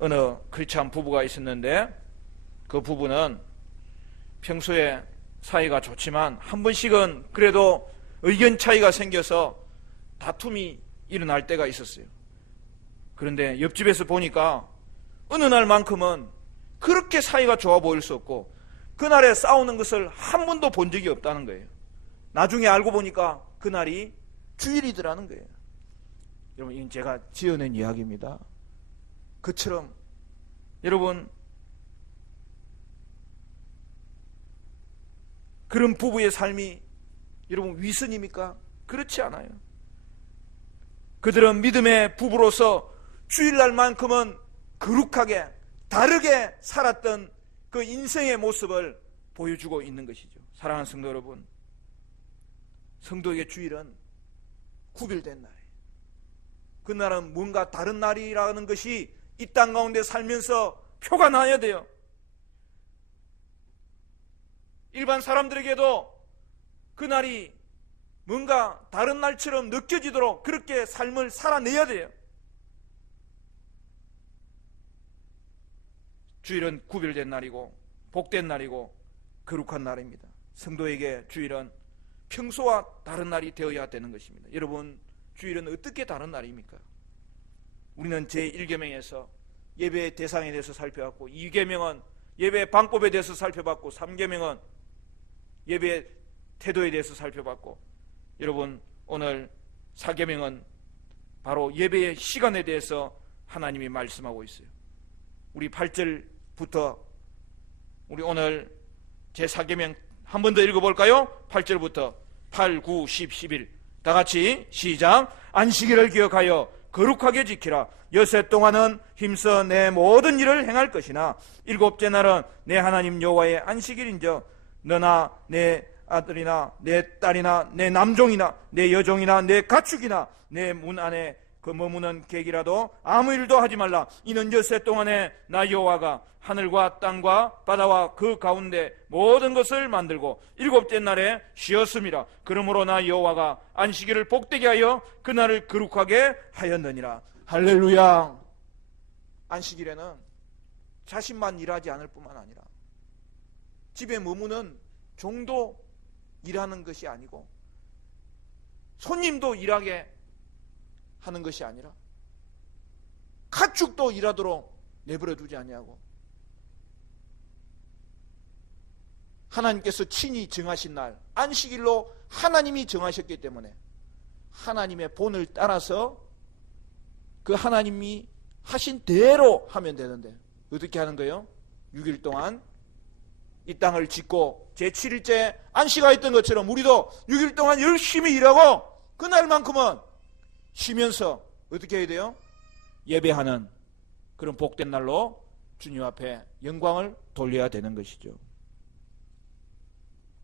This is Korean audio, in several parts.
어느 크리스찬 부부가 있었는데 그 부부는 평소에 사이가 좋지만 한 번씩은 그래도 의견 차이가 생겨서 다툼이 일어날 때가 있었어요. 그런데 옆집에서 보니까 어느 날만큼은 그렇게 사이가 좋아 보일 수 없고 그날에 싸우는 것을 한 번도 본 적이 없다는 거예요. 나중에 알고 보니까 그날이 주일이더라는 거예요. 여러분, 이건 제가 지어낸 이야기입니다. 그처럼 여러분, 그런 부부의 삶이 여러분 위선입니까? 그렇지 않아요. 그들은 믿음의 부부로서 주일날만큼은 거룩하게 다르게 살았던 그 인생의 모습을 보여주고 있는 것이죠. 사랑하는 성도 여러분, 성도에게 주일은 구별된 날이에요. 그날은 뭔가 다른 날이라는 것이 이 땅 가운데 살면서 표가 나야 돼요. 일반 사람들에게도 그날이 뭔가 다른 날처럼 느껴지도록 그렇게 삶을 살아내야 돼요. 주일은 구별된 날이고 복된 날이고 거룩한 날입니다. 성도에게 주일은 평소와 다른 날이 되어야 되는 것입니다. 여러분, 주일은 어떻게 다른 날입니까? 우리는 제1계명에서 예배의 대상에 대해서 살펴봤고, 2계명은 예배의 방법에 대해서 살펴봤고, 3계명은 예배의 태도에 대해서 살펴봤고, 여러분, 오늘 4계명은 바로 예배의 시간에 대해서 하나님이 말씀하고 있어요. 우리 8절부터 우리 오늘 제4계명 한 번 더 읽어볼까요? 8절부터 8, 9, 10, 11 다 같이 시작. 안식일을 기억하여 거룩하게 지키라. 여섯 동안은 힘써 내 모든 일을 행할 것이나 일곱째 날은 내 하나님 여호와의 안식일인저 너나 내 아들이나 내 딸이나 내 남종이나 내 여종이나 내 가축이나 내 문 안에 그 머무는 객이라도 아무 일도 하지 말라. 이는 여섯 동안에 나 여호와가 하늘과 땅과 바다와 그 가운데 모든 것을 만들고 일곱째 날에 쉬었음이라. 그러므로 나 여호와가 안식일을 복되게 하여 그날을 거룩하게 하였느니라. 할렐루야. 안식일에는 자신만 일하지 않을 뿐만 아니라 집에 머무는 종도 일하는 것이 아니고 손님도 일하게 하는 것이 아니라 가축도 일하도록 내버려 두지 아니하고 하나님께서 친히 정하신 날 안식일로 하나님이 정하셨기 때문에 하나님의 본을 따라서 그 하나님이 하신 대로 하면 되는데 어떻게 하는 거예요? 6일 동안 이 땅을 짓고 제7일째 안식가 있던 것처럼 우리도 6일 동안 열심히 일하고 그날만큼은 쉬면서 어떻게 해야 돼요? 예배하는 그런 복된 날로 주님 앞에 영광을 돌려야 되는 것이죠.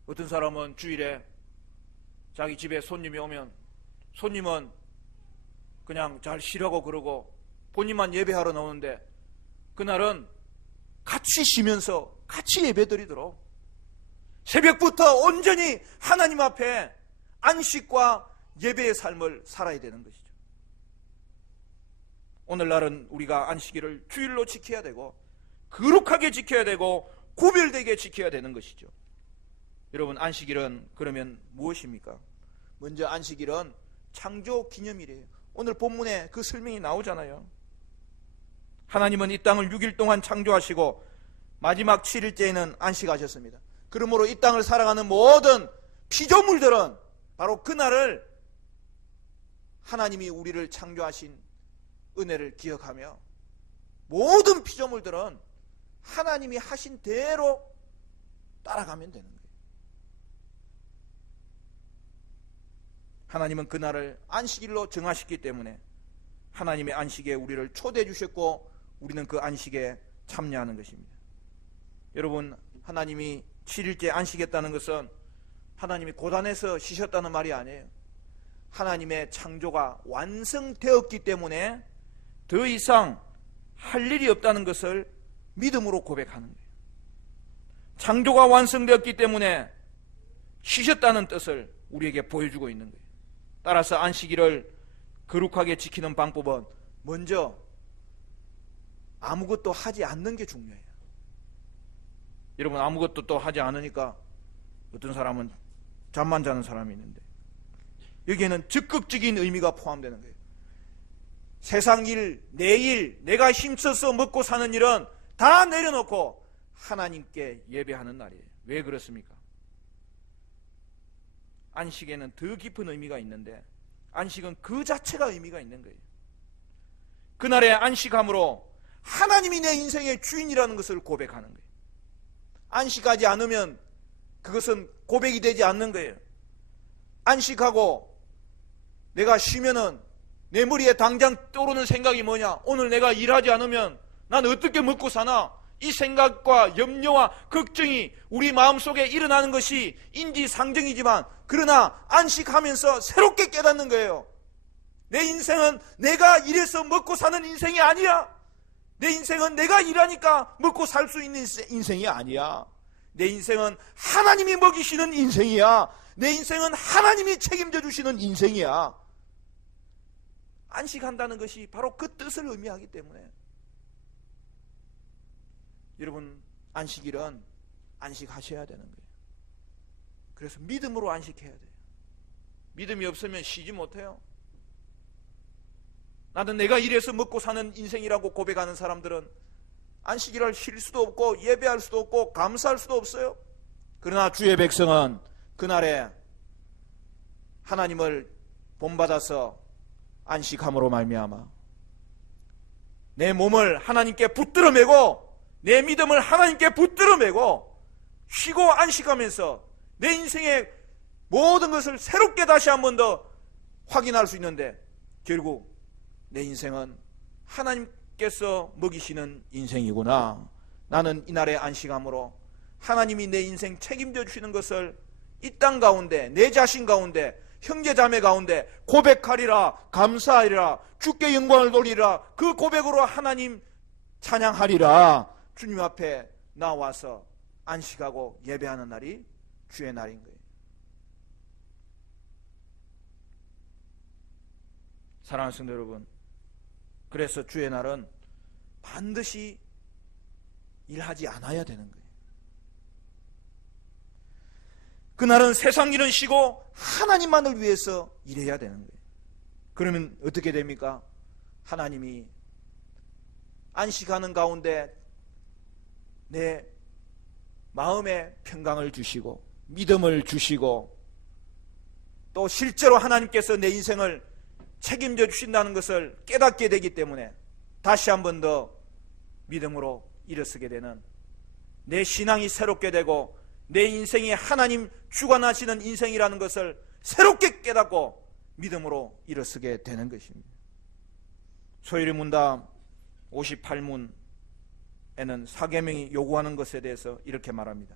어떤 사람은 주일에 자기 집에 손님이 오면 손님은 그냥 잘 쉬라고 그러고 본인만 예배하러 나오는데 그날은 같이 쉬면서 같이 예배드리도록 새벽부터 온전히 하나님 앞에 안식과 예배의 삶을 살아야 되는 것이죠. 오늘날은 우리가 안식일을 주일로 지켜야 되고 거룩하게 지켜야 되고 구별되게 지켜야 되는 것이죠. 여러분, 안식일은 그러면 무엇입니까? 먼저 안식일은 창조 기념일이에요. 오늘 본문에 그 설명이 나오잖아요. 하나님은 이 땅을 6일 동안 창조하시고 마지막 7일째에는 안식하셨습니다. 그러므로 이 땅을 살아가는 모든 피조물들은 바로 그날을 하나님이 우리를 창조하신 은혜를 기억하며 모든 피조물들은 하나님이 하신 대로 따라가면 되는 거예요. 하나님은 그날을 안식일로 정하셨기 때문에 하나님의 안식에 우리를 초대해 주셨고 우리는 그 안식에 참여하는 것입니다. 여러분, 하나님이 7일째 안식했다는 것은 하나님이 고단해서 쉬셨다는 말이 아니에요. 하나님의 창조가 완성되었기 때문에 더 이상 할 일이 없다는 것을 믿음으로 고백하는 거예요. 창조가 완성되었기 때문에 쉬셨다는 뜻을 우리에게 보여주고 있는 거예요. 따라서 안식일을 거룩하게 지키는 방법은 먼저 아무것도 하지 않는 게 중요해요. 여러분, 아무것도 또 하지 않으니까 어떤 사람은 잠만 자는 사람이 있는데, 여기에는 적극적인 의미가 포함되는 거예요. 세상 일, 내일 내가 힘써서 먹고 사는 일은 다 내려놓고 하나님께 예배하는 날이에요. 왜 그렇습니까? 안식에는 더 깊은 의미가 있는데, 안식은 그 자체가 의미가 있는 거예요. 그날의 안식함으로 하나님이 내 인생의 주인이라는 것을 고백하는 거예요. 안식하지 않으면 그것은 고백이 되지 않는 거예요. 안식하고 내가 쉬면은 내 머리에 당장 떠오르는 생각이 뭐냐? 오늘 내가 일하지 않으면 난 어떻게 먹고 사나? 이 생각과 염려와 걱정이 우리 마음속에 일어나는 것이 인지상정이지만, 그러나 안식하면서 새롭게 깨닫는 거예요. 내 인생은 내가 일해서 먹고 사는 인생이 아니야. 내 인생은 내가 일하니까 먹고 살 수 있는 인생이 아니야. 내 인생은 하나님이 먹이시는 인생이야. 내 인생은 하나님이 책임져 주시는 인생이야. 안식한다는 것이 바로 그 뜻을 의미하기 때문에, 여러분, 안식일은 안식하셔야 되는 거예요. 그래서 믿음으로 안식해야 돼요. 믿음이 없으면 쉬지 못해요. 나는 내가 이래서 먹고 사는 인생이라고 고백하는 사람들은 안식일을 쉴 수도 없고 예배할 수도 없고 감사할 수도 없어요. 그러나 주의 백성은 그날에 하나님을 본받아서 안식함으로 말미암아 내 몸을 하나님께 붙들어 매고 내 믿음을 하나님께 붙들어 매고 쉬고 안식하면서 내 인생의 모든 것을 새롭게 다시 한 번 더 확인할 수 있는데, 결국 내 인생은 하나님께서 먹이시는 인생이구나. 나는 이날의 안식함으로 하나님이 내 인생 책임져 주시는 것을 이 땅 가운데, 내 자신 가운데, 형제 자매 가운데 고백하리라, 감사하리라, 주께 영광을 돌리라. 그 고백으로 하나님 찬양하리라. 주님 앞에 나와서 안식하고 예배하는 날이 주의 날인 거예요. 사랑하는 성도 여러분, 그래서 주의 날은 반드시 일하지 않아야 되는 거예요. 그날은 세상 일은 쉬고 하나님만을 위해서 일해야 되는 거예요. 그러면 어떻게 됩니까? 하나님이 안식하는 가운데 내 마음에 평강을 주시고 믿음을 주시고, 또 실제로 하나님께서 내 인생을 책임져 주신다는 것을 깨닫게 되기 때문에 다시 한 번 더 믿음으로 일어서게 되는, 내 신앙이 새롭게 되고 내 인생이 하나님 주관하시는 인생이라는 것을 새롭게 깨닫고 믿음으로 일어서게 되는 것입니다. 소요리 문답 58문에는 사계명이 요구하는 것에 대해서 이렇게 말합니다.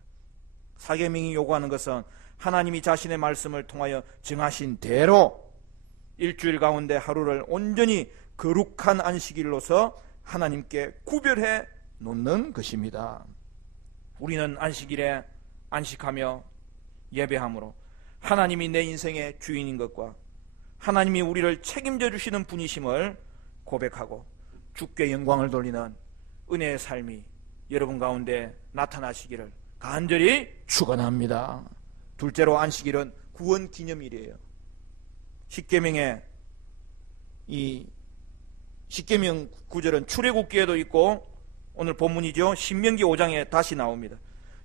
사계명이 요구하는 것은 하나님이 자신의 말씀을 통하여 정하신 대로 일주일 가운데 하루를 온전히 거룩한 안식일로서 하나님께 구별해 놓는 것입니다. 우리는 안식일에 안식하며 예배함으로 하나님이 내 인생의 주인인 것과 하나님이 우리를 책임져 주시는 분이심을 고백하고 주께 영광을 돌리는 은혜의 삶이 여러분 가운데 나타나시기를 간절히 축원합니다. 둘째로, 안식일은 구원 기념일이에요. 십계명의 이 십계명 구절은 출애굽기에도 있고 오늘 본문이죠. 신명기 5장에 다시 나옵니다.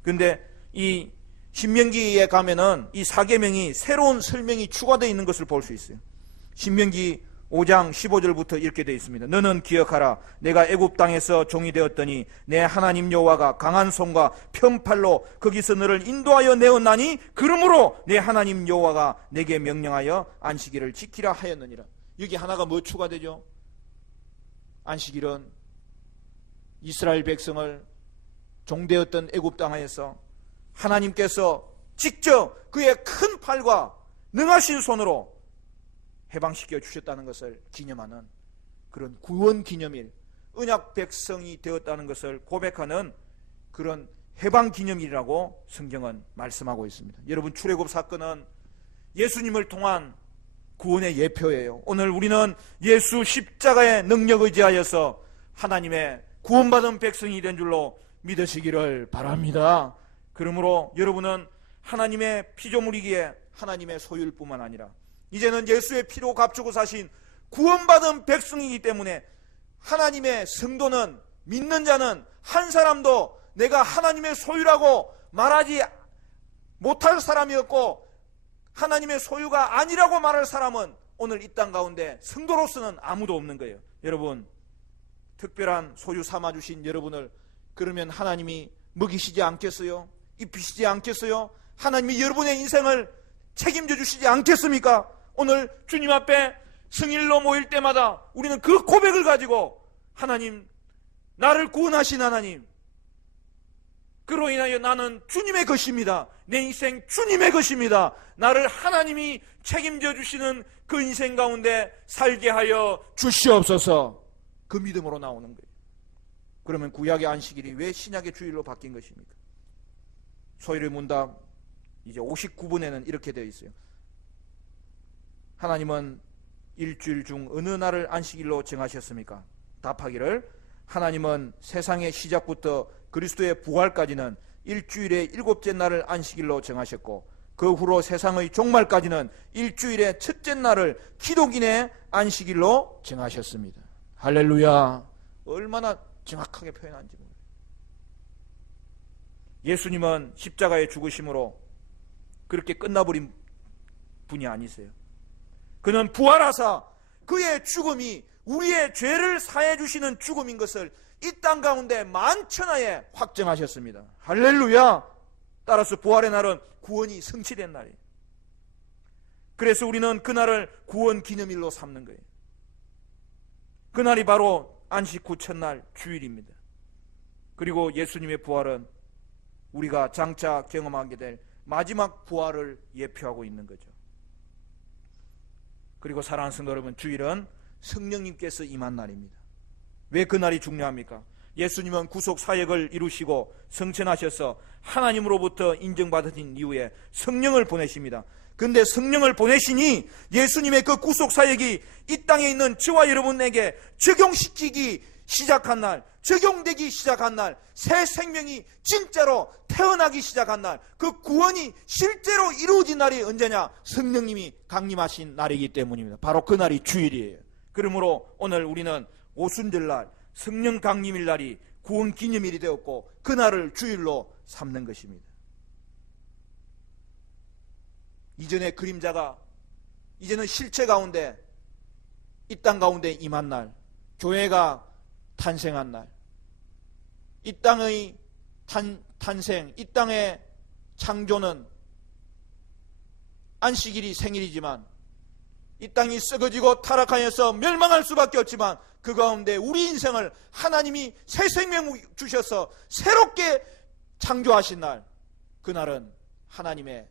그런데 이 신명기에 가면은 이 사계명이 새로운 설명이 추가되어 있는 것을 볼 수 있어요. 신명기 5장 15절부터 이렇게 되어 있습니다. 너는 기억하라. 내가 애굽 땅에서 종이 되었더니 내 하나님 여호와가 강한 손과 편팔로 거기서 너를 인도하여 내었나니 그러므로 내 하나님 여호와가 내게 명령하여 안식일을 지키라 하였느니라. 여기 하나가 뭐 추가되죠? 안식일은 이스라엘 백성을 종되었던 애굽 땅에서 하나님께서 직접 그의 큰 팔과 능하신 손으로 해방시켜 주셨다는 것을 기념하는 그런 구원 기념일, 언약 백성이 되었다는 것을 고백하는 그런 해방 기념일이라고 성경은 말씀하고 있습니다. 여러분, 출애굽 사건은 예수님을 통한 구원의 예표예요. 오늘 우리는 예수 십자가의 능력 의지하여서 하나님의 구원받은 백성이 된 줄로 믿으시기를 바랍니다. 그러므로 여러분은 하나님의 피조물이기에 하나님의 소유일 뿐만 아니라 이제는 예수의 피로 값주고 사신 구원받은 백성이기 때문에 하나님의 성도는, 믿는 자는 한 사람도 내가 하나님의 소유라고 말하지 못할 사람이었고, 하나님의 소유가 아니라고 말할 사람은 오늘 이 땅 가운데 성도로서는 아무도 없는 거예요. 여러분, 특별한 소유 삼아주신 여러분을 그러면 하나님이 먹이시지 않겠어요? 입히시지 않겠어요? 하나님이 여러분의 인생을 책임져 주시지 않겠습니까? 오늘 주님 앞에 성일로 모일 때마다 우리는 그 고백을 가지고, 하나님, 나를 구원하신 하나님, 그로 인하여 나는 주님의 것입니다. 내 인생 주님의 것입니다. 나를 하나님이 책임져 주시는 그 인생 가운데 살게 하여 주시옵소서. 그 믿음으로 나오는 거예요. 그러면 구약의 안식일이 왜 신약의 주일로 바뀐 것입니까? 소위의 문답 이제 59분에는 이렇게 되어 있어요. 하나님은 일주일 중 어느 날을 안식일로 정하셨습니까? 답하기를, 하나님은 세상의 시작부터 그리스도의 부활까지는 일주일의 일곱째 날을 안식일로 정하셨고, 그 후로 세상의 종말까지는 일주일의 첫째 날을 기독인의 안식일로 정하셨습니다. 할렐루야. 얼마나 정확하게 표현한지 모르겠어요. 예수님은 십자가의 죽으심으로 그렇게 끝나버린 분이 아니세요. 그는 부활하사 그의 죽음이 우리의 죄를 사해 주시는 죽음인 것을 이 땅 가운데 만천하에 확정하셨습니다. 할렐루야. 따라서 부활의 날은 구원이 성취된 날이에요. 그래서 우리는 그날을 구원 기념일로 삼는 거예요. 그날이 바로 안식 후 첫날 주일입니다. 그리고 예수님의 부활은 우리가 장차 경험하게 될 마지막 부활을 예표하고 있는 거죠. 그리고 사랑하는 성도 여러분, 주일은 성령님께서 임한 날입니다. 왜 그날이 중요합니까? 예수님은 구속 사역을 이루시고 성천하셔서 하나님으로부터 인정받으신 이후에 성령을 보내십니다. 근데 성령을 보내시니 예수님의 그 구속 사역이 이 땅에 있는 저와 여러분에게 적용시키기 시작한 날, 적용되기 시작한 날, 새 생명이 진짜로 태어나기 시작한 날, 그 구원이 실제로 이루어진 날이 언제냐? 성령님이 강림하신 날이기 때문입니다. 바로 그 날이 주일이에요. 그러므로 오늘 우리는 오순절날, 성령 강림일 날이 구원 기념일이 되었고, 그 날을 주일로 삼는 것입니다. 이전의 그림자가 이제는 실체 가운데, 이 땅 가운데 임한 날, 교회가 탄생한 날, 이 땅의 탄생, 이 땅의 창조는 안식일이 생일이지만 이 땅이 썩어지고 타락하여서 멸망할 수밖에 없지만 그 가운데 우리 인생을 하나님이 새 생명 주셔서 새롭게 창조하신 날, 그날은 하나님의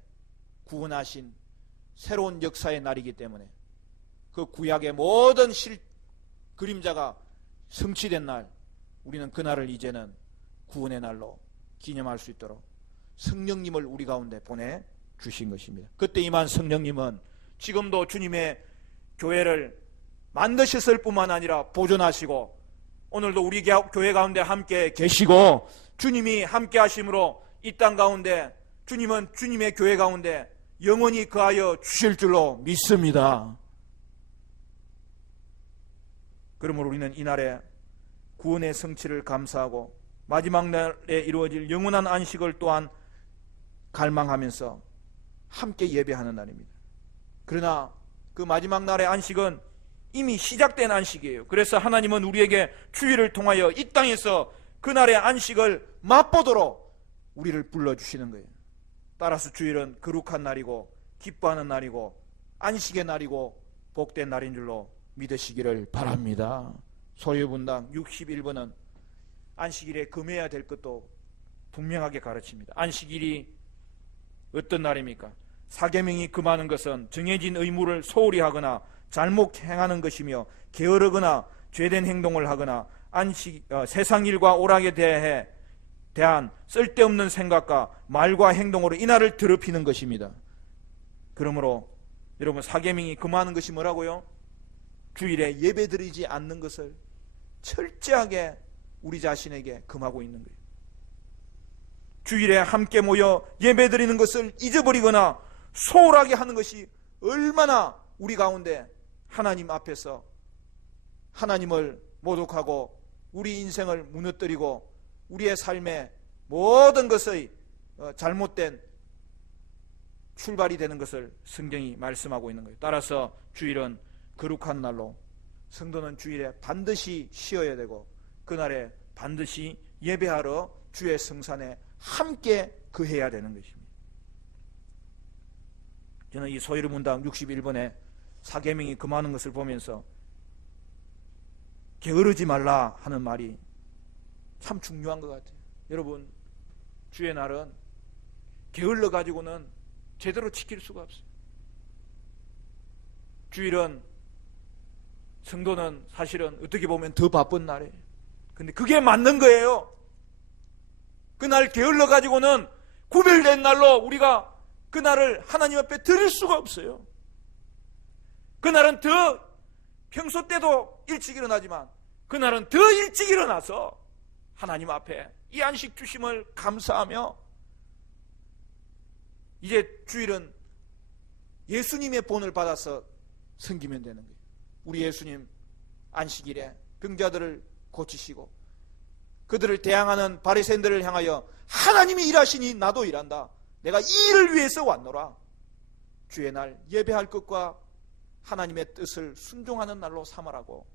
구원하신 새로운 역사의 날이기 때문에 그 구약의 모든 그림자가 성취된 날, 우리는 그날을 이제는 구원의 날로 기념할 수 있도록 성령님을 우리 가운데 보내주신 것입니다. 그때 임한 성령님은 지금도 주님의 교회를 만드셨을 뿐만 아니라 보존하시고 오늘도 우리 교회 가운데 함께 계시고 주님이 함께 하심으로 이 땅 가운데 주님은 주님의 교회 가운데 영원히 거하여 주실 줄로 믿습니다. 그러므로 우리는 이날에 구원의 성취를 감사하고 마지막 날에 이루어질 영원한 안식을 또한 갈망하면서 함께 예배하는 날입니다. 그러나 그 마지막 날의 안식은 이미 시작된 안식이에요. 그래서 하나님은 우리에게 주일을 통하여 이 땅에서 그날의 안식을 맛보도록 우리를 불러주시는 거예요. 따라서 주일은 거룩한 날이고 기뻐하는 날이고 안식의 날이고 복된 날인 줄로 믿으시기를 바랍니다. 소유분당 61번은 안식일에 금해야 될 것도 분명하게 가르칩니다. 안식일이 어떤 날입니까? 사계명이 금하는 것은 정해진 의무를 소홀히 하거나 잘못 행하는 것이며 게으르거나 죄된 행동을 하거나 세상 일과 오락에 대한 쓸데없는 생각과 말과 행동으로 이날을 더럽히는 것입니다. 그러므로 여러분, 사계명이 금하는 것이 뭐라고요? 주일에 예배드리지 않는 것을 철저하게 우리 자신에게 금하고 있는 거예요. 주일에 함께 모여 예배드리는 것을 잊어버리거나 소홀하게 하는 것이 얼마나 우리 가운데 하나님 앞에서 하나님을 모독하고 우리 인생을 무너뜨리고 우리의 삶의 모든 것의 잘못된 출발이 되는 것을 성경이 말씀하고 있는 거예요. 따라서 주일은 거룩한 날로 성도는 주일에 반드시 쉬어야 되고 그날에 반드시 예배하러 주의 성산에 함께 거해야 되는 것입니다. 저는 이 소위를 문당 61번에 사계명이 금하는 것을 보면서 게으르지 말라 하는 말이 참 중요한 것 같아요. 여러분, 주의 날은 게을러 가지고는 제대로 지킬 수가 없어요. 주일은 성도는 사실은 어떻게 보면 더 바쁜 날이에요. 근데 그게 맞는 거예요. 그날 게을러 가지고는 구별된 날로 우리가 그날을 하나님 앞에 드릴 수가 없어요. 그날은 더 평소 때도 일찍 일어나지만 그날은 더 일찍 일어나서 하나님 앞에 이 안식 주심을 감사하며 이제 주일은 예수님의 본을 받아서 섬기면 되는 거예요. 우리 예수님 안식일에 병자들을 고치시고 그들을 대항하는 바리새인들을 향하여 하나님이 일하시니 나도 일한다. 내가 이 일을 위해서 왔노라. 주의 날 예배할 것과 하나님의 뜻을 순종하는 날로 삼으라고,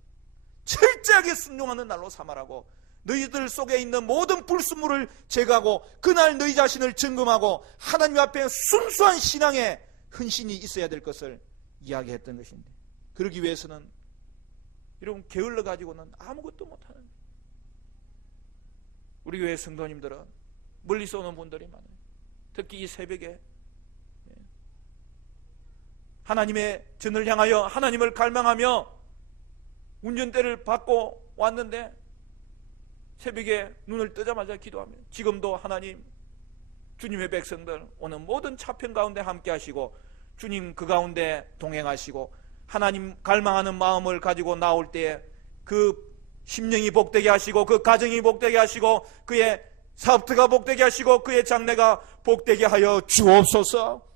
철저하게 순종하는 날로 삼으라고, 너희들 속에 있는 모든 불순물을 제거하고 그날 너희 자신을 점검하고 하나님 앞에 순수한 신앙의 헌신이 있어야 될 것을 이야기했던 것인데, 그러기 위해서는 여러분 게을러 가지고는 아무것도 못하는 거예요. 우리 교회 성도님들은 멀리서 오는 분들이 많아요. 특히 이 새벽에 하나님의 전을 향하여 하나님을 갈망하며 운전대를 받고 왔는데 새벽에 눈을 뜨자마자 기도하며, 지금도 하나님 주님의 백성들 오는 모든 차편 가운데 함께 하시고 주님 그 가운데 동행하시고 하나님 갈망하는 마음을 가지고 나올 때에 그 심령이 복되게 하시고 그 가정이 복되게 하시고 그의 사업터가 복되게 하시고 그의 장래가 복되게 하여 주옵소서.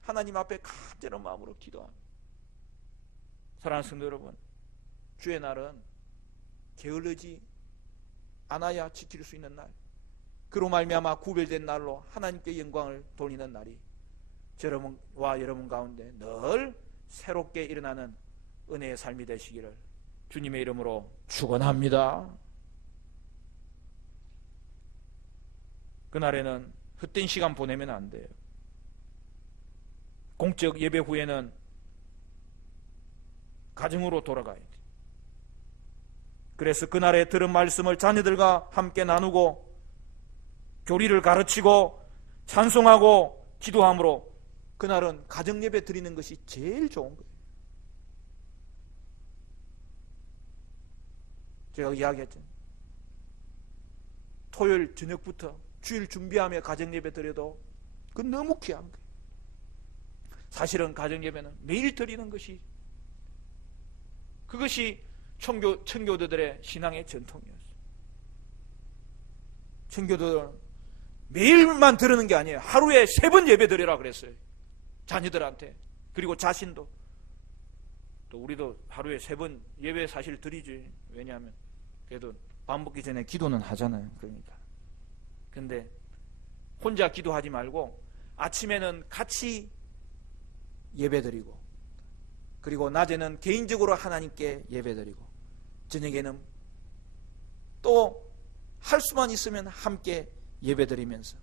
하나님 앞에 간절한 마음으로 기도합니다. 사랑하는 성도 여러분, 주의 날은 게을르지 않아야 지킬 수 있는 날, 그로 말미암아 구별된 날로 하나님께 영광을 돌리는 날이 저와 여러분 가운데 늘 새롭게 일어나는 은혜의 삶이 되시기를 주님의 이름으로 축원합니다. 그날에는 헛된 시간 보내면 안 돼요. 공적 예배 후에는 가정으로 돌아가야 돼요. 그래서 그날에 들은 말씀을 자녀들과 함께 나누고 교리를 가르치고 찬송하고 기도함으로 그날은 가정 예배 드리는 것이 제일 좋은 거예요. 제가 이야기했죠. 토요일 저녁부터 주일 준비하며 가정 예배 드려도 그건 너무 귀한 거예요. 사실은 가정 예배는 매일 드리는 것이, 그것이 청교도들의 신앙의 전통이었어요. 청교도들은 매일만 드리는 게 아니에요. 하루에 3번 예배 드리라 그랬어요. 자녀들한테. 그리고 자신도. 또 우리도 하루에 3번 예배 사실 드리지. 왜냐하면 그래도 밥 먹기 전에 기도는 하잖아요. 그러니까. 근데 혼자 기도하지 말고 아침에는 같이 예배 드리고, 그리고 낮에는 개인적으로 하나님께 예배 드리고, 저녁에는 또 할 수만 있으면 함께 예배 드리면서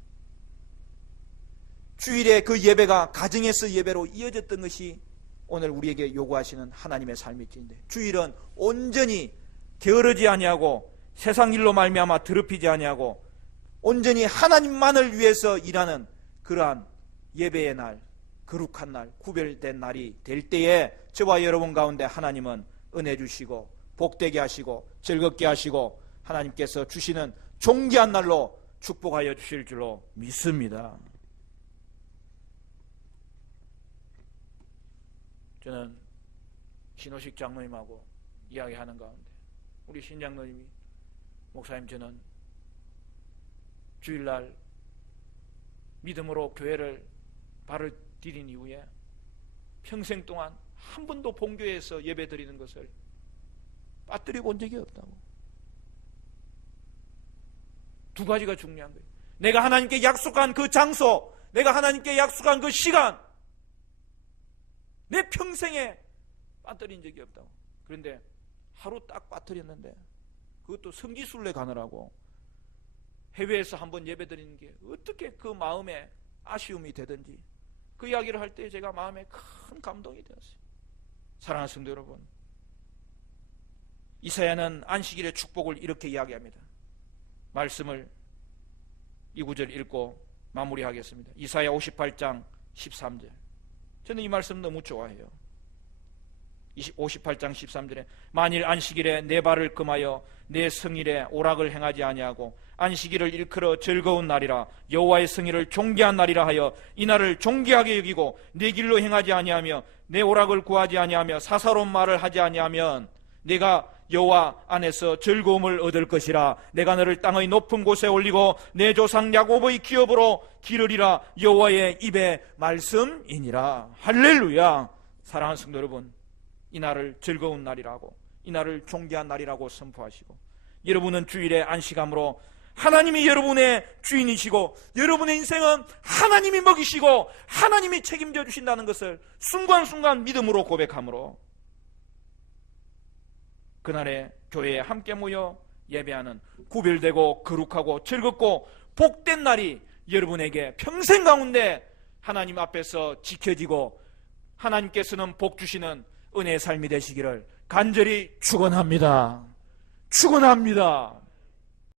주일에 그 예배가 가정에서 예배로 이어졌던 것이 오늘 우리에게 요구하시는 하나님의 삶일진데, 주일은 온전히 게으르지 아니하고 세상 일로 말미암아 더럽히지 아니하고 온전히 하나님만을 위해서 일하는 그러한 예배의 날, 거룩한 날, 구별된 날이 될 때에 저와 여러분 가운데 하나님은 은혜 주시고 복되게 하시고 즐겁게 하시고 하나님께서 주시는 존귀한 날로 축복하여 주실 줄로 믿습니다. 저는 신호식 장로님하고 이야기하는 가운데 우리 신장로님이 목사님, 저는 주일날 믿음으로 교회를 발을 디딘 이후에 평생 동안 한 번도 본교회에서 예배 드리는 것을 빠뜨려 본 적이 없다고. 두 가지가 중요한 거예요. 내가 하나님께 약속한 그 장소, 내가 하나님께 약속한 그 시간, 내 평생에 빠뜨린 적이 없다고. 그런데 하루 딱 빠뜨렸는데, 그것도 성지순례 가느라고 해외에서 한번 예배 드리는 게 어떻게 그 마음에 아쉬움이 되든지, 그 이야기를 할 때 제가 마음에 큰 감동이 되었어요. 사랑하는 성도 여러분, 이사야는 안식일의 축복을 이렇게 이야기합니다. 말씀을 이 구절 읽고 마무리하겠습니다. 이사야 58장 13절. 저는 이 말씀 너무 좋아해요. 58장 13절에 만일 안식일에 내 발을 금하여 내 성일에 오락을 행하지 아니하고 안식일을 일컬어 즐거운 날이라 여호와의 성일을 존귀한 날이라 하여 이 날을 존귀하게 여기고 내 길로 행하지 아니하며 내 오락을 구하지 아니하며 사사로운 말을 하지 아니하면 내가 여호와 안에서 즐거움을 얻을 것이라. 내가 너를 땅의 높은 곳에 올리고 내 조상 야곱의 기업으로 기르리라. 여호와의 입의 말씀이니라. 할렐루야. 사랑하는 성도 여러분, 이 날을 즐거운 날이라고, 이 날을 존귀한 날이라고 선포하시고, 여러분은 주일에 안식함으로 하나님이 여러분의 주인이시고 여러분의 인생은 하나님이 먹이시고 하나님이 책임져 주신다는 것을 순간순간 믿음으로 고백함으로 그날에 교회에 함께 모여 예배하는 구별되고 거룩하고 즐겁고 복된 날이 여러분에게 평생 가운데 하나님 앞에서 지켜지고 하나님께서는 복 주시는 은혜의 삶이 되시기를 간절히 축원합니다. 축원합니다.